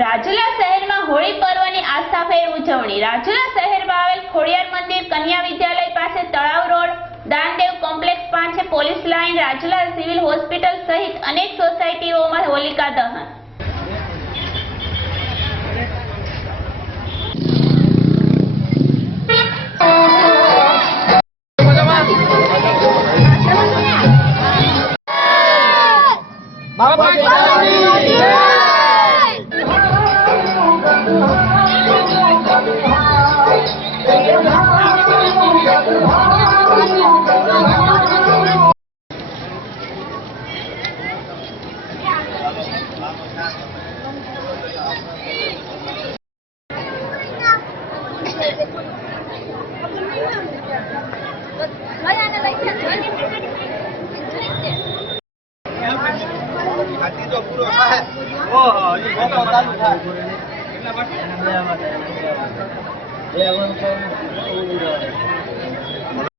રાજુલા શહેરમાં હોળી પર્વની આસ્થાભેર ઉજવણી। રાજુલા શહેરમાં આવેલ ખોડિયાર મંદિર, કન્યા વિદ્યાલય પાસે, તળાવ રોડ, દાનદેવ કોમ્પ્લેક્સ પાસે, police line, Rajula civil hospital સહિત અનેક સોસાયટીઓમાં હોલિકા દહન। ખાતી તો પૂરો થાય ઓહો એ મોકો ચાલુ થાય એટલા માટે